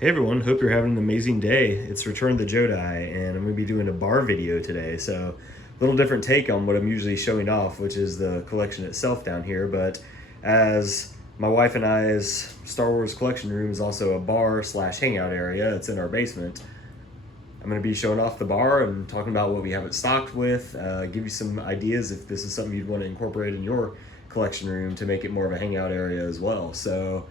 Hey everyone, hope you're having an amazing day. It's Return the Jodi, and I'm going to be doing a bar video today. So, a little different take on what I'm usually showing off, which is the collection itself down here. But as my wife and I's Star Wars collection room is also a bar slash hangout area, it's in our basement. I'm going to be showing off the bar and talking about what we have it stocked with, give you some ideas if this is something you'd want to incorporate in your collection room to make it more of a hangout area as well. So,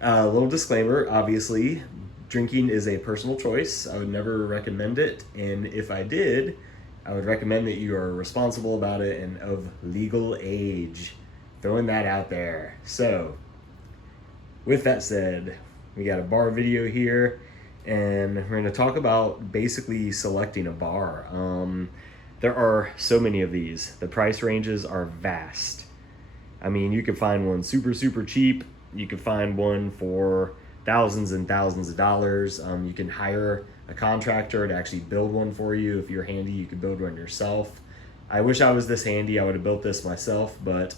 a little disclaimer, obviously, drinking is a personal choice. I would never recommend it, and if I did, I would recommend that you are responsible about it and of legal age. Throwing that out there. So, with that said, we got a bar video here, and we're going to talk about basically selecting a bar. There are so many of these. The price ranges are vast. I mean, you could find one super, super cheap. You could find one for thousands and thousands of dollars. You can hire a contractor to actually build one for you. If you're handy, you could build one yourself. I wish I was this handy. I would have built this myself, but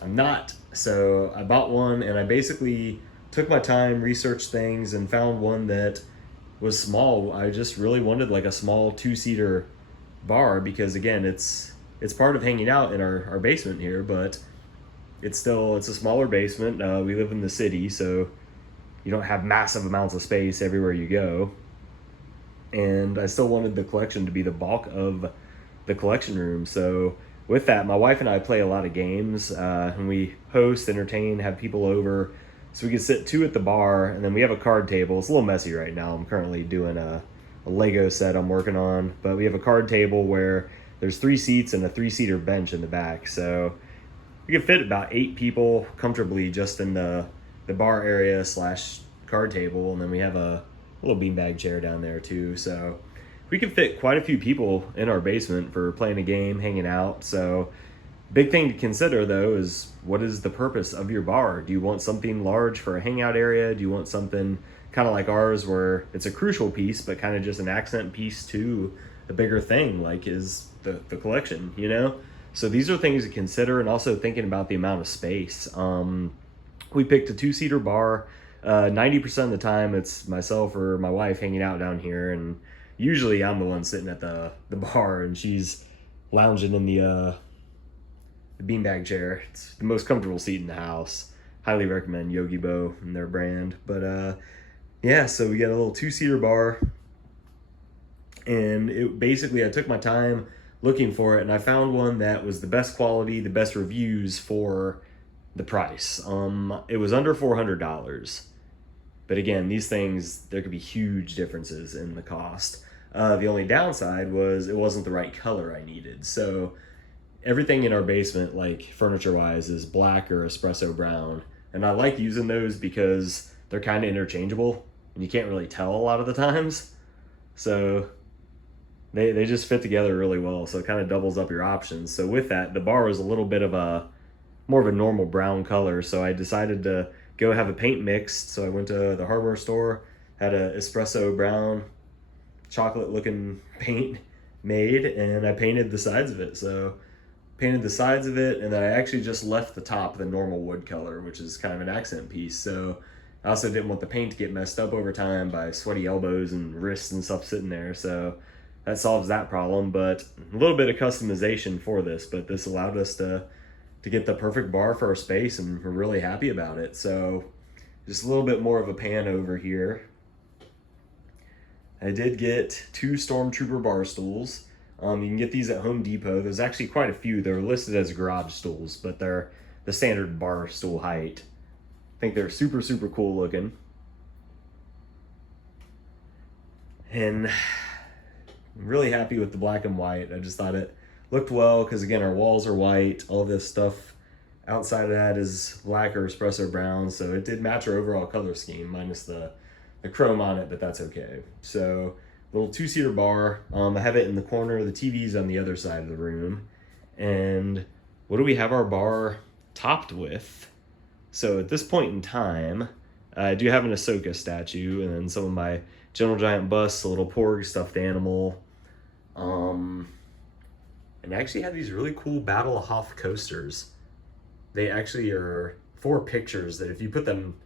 I'm not. So I bought one and I basically took my time, researched things, and found one that was small. I just really wanted like a small two-seater bar because again, it's part of hanging out in our basement here, but it's a smaller basement. We live in the city, so you don't have massive amounts of space everywhere you go. And I still wanted the collection to be the bulk of the collection room. So with that, my wife and I play a lot of games, and we host, entertain, have people over. So we can sit two at the bar, and then we have a card table. It's a little messy right now. I'm currently doing a Lego set I'm working on, but we have a card table where there's 3 seats and a 3-seater bench in the back. So we can fit about 8 people comfortably just in the bar area slash card table, and then we have a little beanbag chair down there too. So we can fit quite a few people in our basement for playing a game, hanging out. So big thing to consider though is what is the purpose of your bar? Do you want something large for a hangout area? Do you want something kind of like ours where it's a crucial piece but kind of just an accent piece to a bigger thing like is the collection, you know? So these are things to consider, and also thinking about the amount of space. We picked a 2-seater bar. 90% of the time it's myself or my wife hanging out down here, and usually I'm the one sitting at the bar and she's lounging in the beanbag chair. It's the most comfortable seat in the house. Highly recommend Yogi Bo and their brand. But yeah, so we got a little 2-seater bar, and it basically I took my time looking for it, and I found one that was the best quality, the best reviews for the price. It was under $400, but again, these things there could be huge differences in the cost. The only downside was it wasn't the right color I needed. So everything in our basement, like furniture wise, is black or espresso brown, and I like using those because they're kind of interchangeable, and you can't really tell a lot of the times. So they just fit together really well, so it kind of doubles up your options. So with that, the bar was a little bit of a more of a normal brown color, so I decided to go have a paint mixed. So I went to the hardware store, had a espresso brown chocolate looking paint made, and I painted the sides of it. So painted the sides of it, and then I actually just left the top the normal wood color, which is kind of an accent piece. So I also didn't want the paint to get messed up over time by sweaty elbows and wrists and stuff sitting there. So that solves that problem. But a little bit of customization for this, but this allowed us to get the perfect bar for our space, and we're really happy about it. So just a little bit more of a pan over here. I did get 2 Stormtrooper bar stools. You can get these at Home Depot. There's actually quite a few. They're listed as garage stools, but they're the standard bar stool height. I think they're super, super cool looking. And I'm really happy with the black and white. I just thought it looked well because again, our walls are white. All this stuff outside of that is black or espresso brown, so it did match our overall color scheme minus the chrome on it, but that's okay. So little 2-seater bar. I have it in the corner. The TV's on the other side of the room. And what do we have our bar topped with? So at this point in time, I do have an Ahsoka statue, and then some of my Gentle Giant busts, a little Porg stuffed animal. And I actually have these really cool Battle of Hoth coasters. They actually are 4 pictures that if you put them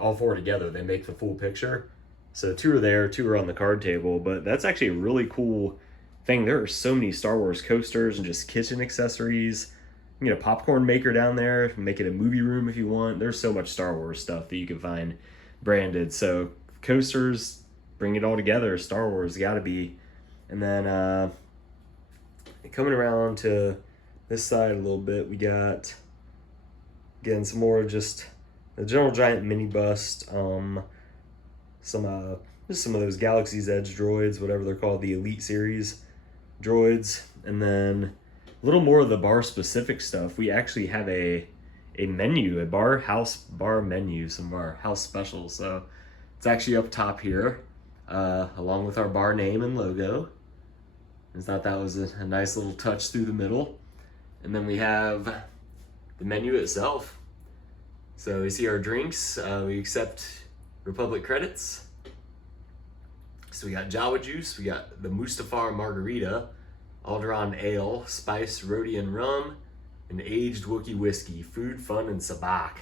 all 4 together, they make the full picture. So 2 are there, 2 are on the card table, but that's actually a really cool thing. There are so many Star Wars coasters and just kitchen accessories. You can get a popcorn maker down there, make it a movie room if you want. There's so much Star Wars stuff that you can find branded. So coasters, bring it all together. Star Wars got to be. And then coming around to this side a little bit, we got, again, some more of just the General Giant mini bust. Just some of those Galaxy's Edge droids, whatever they're called, the Elite Series droids. And then a little more of the bar specific stuff. We actually have a menu, a bar menu, some of our house specials. So it's actually up top here, along with our bar name and logo. I thought that was a nice little touch through the middle. And then we have the menu itself. So we see our drinks. We accept Republic credits. So we got Jawa Juice, we got the Mustafar Margarita, Alderaan Ale, Spice Rhodian Rum, and Aged Wookiee Whiskey, Food, Fun, and Sabacc.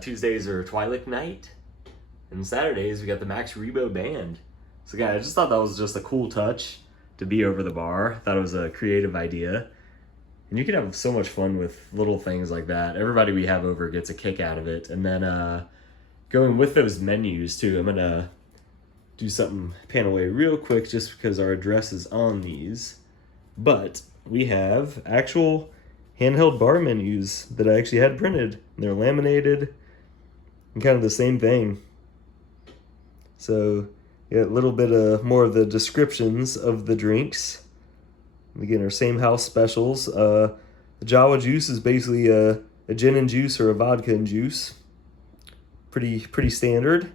Tuesdays are Twi'lek Night, and Saturdays we got the Max Rebo Band. So guys, I just thought that was just a cool touch to be over the bar. Thought it was a creative idea. And you can have so much fun with little things like that. Everybody we have over gets a kick out of it. And then going with those menus too, I'm gonna do something pan away real quick just because our address is on these. But we have actual handheld bar menus that I actually had printed. They're laminated and kind of the same thing. So you got a little bit of more of the descriptions of the drinks. Again, our same house specials. The Jawa Juice is basically a gin and juice or a vodka and juice. Pretty standard.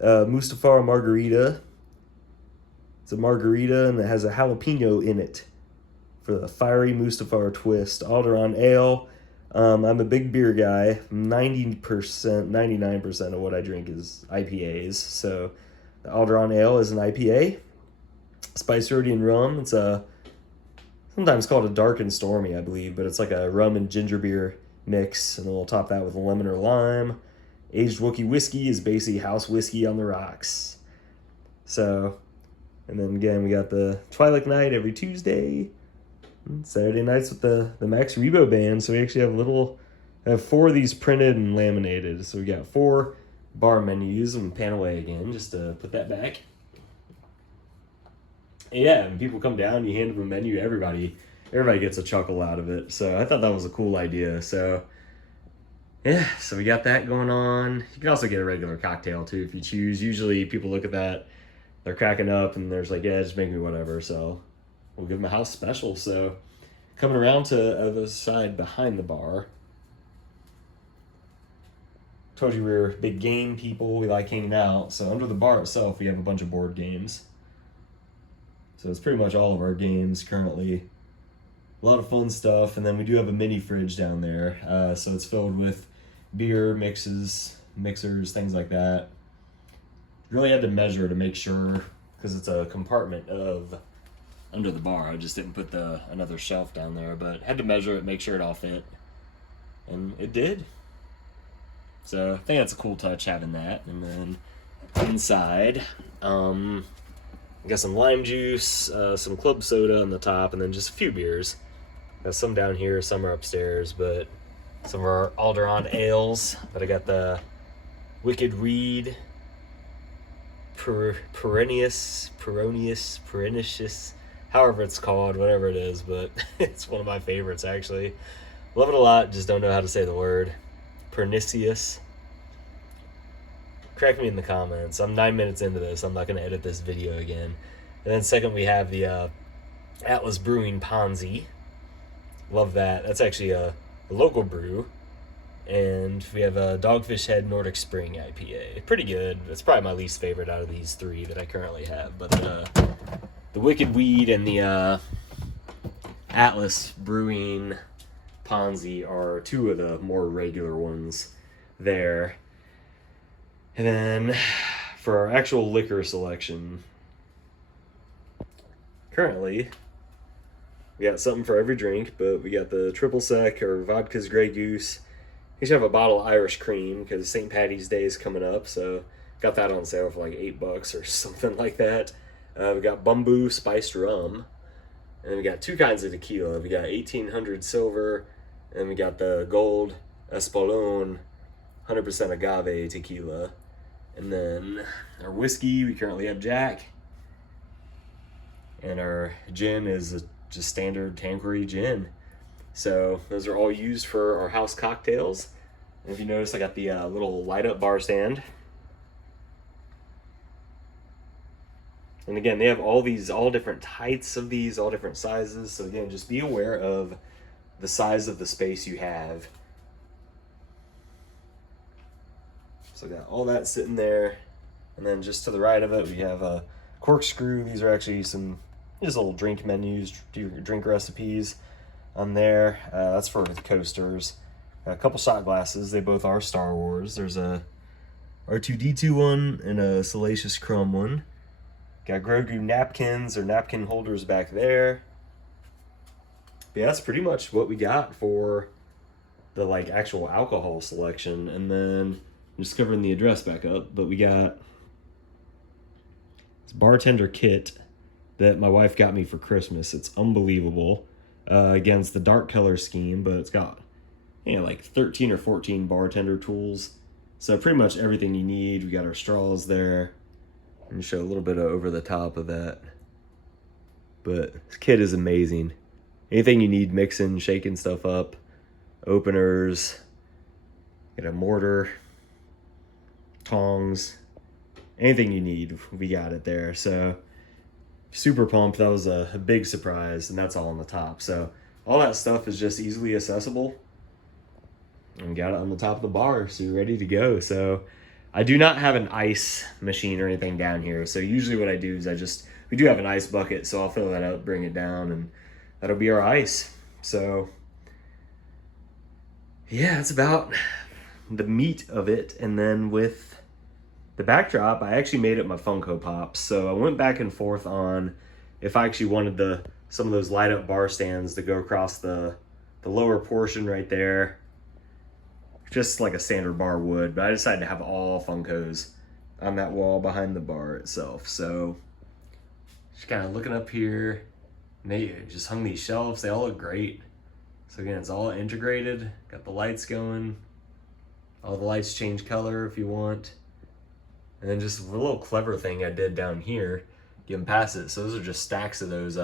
Mustafar Margarita. It's a margarita and it has a jalapeno in it for the fiery Mustafar twist. Alderaan Ale. I'm a big beer guy. 90%, 99% of what I drink is IPAs. So the Alderaan Ale is an IPA. Spice Rhodian Rum. It's sometimes called a dark and stormy, I believe, but it's like a rum and ginger beer mix, and then we'll top that with a lemon or lime. Aged Wookiee Whiskey is basically house whiskey on the rocks. So, and then again, we got the Twi'lek Night every Tuesday. Saturday nights with the Max Rebo Band. So we actually have 4 of these printed and laminated. So we got 4 bar menus, and pan away again just to put that back. Yeah, and people come down, you hand them a menu, everybody gets a chuckle out of it. So I thought that was a cool idea. So yeah, so we got that going on. You can also get a regular cocktail too if you choose. Usually people look at that, they're cracking up, and there's like, yeah, just make me whatever. So we'll give them a house special. So coming around to the other side behind the bar. Told you we were big game people, we like hanging out. So under the bar itself, we have a bunch of board games. So it's pretty much all of our games currently. A lot of fun stuff, and then we do have a mini fridge down there. So it's filled with beer, mixers, things like that. Really had to measure to make sure, because it's a compartment of under the bar. I just didn't put another shelf down there, but had to measure it, make sure it all fit. And it did. So I think that's a cool touch having that. And then inside, we got some lime juice, some club soda on the top, and then just a few beers. Got some down here, some are upstairs, but some of our Alderaan ales. But I got the Wicked Reed, Pernicious, however it's called, whatever it is, but it's one of my favorites actually. Love it a lot, just don't know how to say the word. Pernicious. Correct me in the comments. I'm 9 minutes into this. I'm not going to edit this video again. And then second, we have the Atlas Brewing Ponzi. Love that. That's actually a local brew. And we have a Dogfish Head Nordic Spring IPA. Pretty good. It's probably my least favorite out of these 3 that I currently have. But the Wicked Weed and the Atlas Brewing Ponzi are 2 of the more regular ones there. And then for our actual liquor selection, currently we got something for every drink, but we got the Triple Sec or Vodka's Grey Goose. We should have a bottle of Irish Cream because St. Patty's Day is coming up, so Got that on sale for like $8 or something like that. We got Bumbu spiced rum. And then we got two kinds of tequila. We got 1800 silver, and we got the gold Espolón 100% agave tequila. And then our whiskey, we currently have Jack. And our gin is just standard Tanqueray gin. So those are all used for our house cocktails. And if you notice, I got the little light up bar stand. And again, they have all different heights of these, all different sizes. So again, just be aware of the size of the space you have. So I got all that sitting there. And then just to the right of it, we have a corkscrew. These are actually some just little drink menus, drink recipes on there. That's for the coasters. Got a couple shot glasses. They both are Star Wars. There's a R2-D2 one and a Salacious Crumb one. Got Grogu napkins or napkin holders back there. But yeah, that's pretty much what we got for the like actual alcohol selection. And then I'm just covering the address back up, but we got this bartender kit that my wife got me for Christmas. It's unbelievable. Again, it's the dark color scheme, but it's got like 13 or 14 bartender tools. So pretty much everything you need. We got our straws there. Let me show a little bit of over the top of that. But this kit is amazing. Anything you need mixing, shaking stuff up, openers, get a mortar, tongs, anything you need, we got it there. So super pumped. That was a big surprise, and that's all on the top. So all that stuff is just easily accessible. And we got it on the top of the bar, so you're ready to go. So I do not have an ice machine or anything down here. So usually what I do is we do have an ice bucket, so I'll fill that up, bring it down, and that'll be our ice. So yeah, that's about the meat of it. And then with the backdrop, I actually made it my Funko Pops. So I went back and forth on if I actually wanted some of those light up bar stands to go across the lower portion right there, just like a standard bar would, but I decided to have all Funkos on that wall behind the bar itself. So just kind of looking up here, and they just hung these shelves. They all look great. So again, it's all integrated. Got the lights going. All the lights change color if you want. And then just a little clever thing I did down here, getting past it. So those are just stacks of those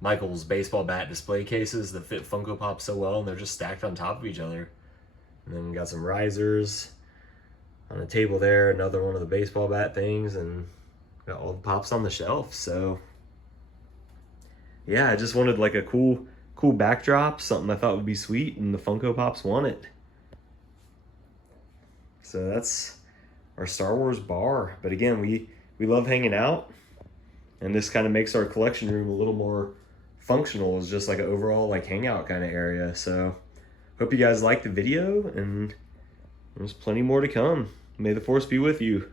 Michael's baseball bat display cases that fit Funko Pop so well, and they're just stacked on top of each other. And then we got some risers on a table there, another one of the baseball bat things, and got all the pops on the shelf. So yeah, I just wanted like a cool backdrop, something I thought would be sweet, and the Funko Pops won it. So that's our Star Wars bar. But again, we love hanging out, and this kind of makes our collection room a little more functional as just like an overall like hangout kind of area. So hope you guys liked the video, and there's plenty more to come. May the Force be with you.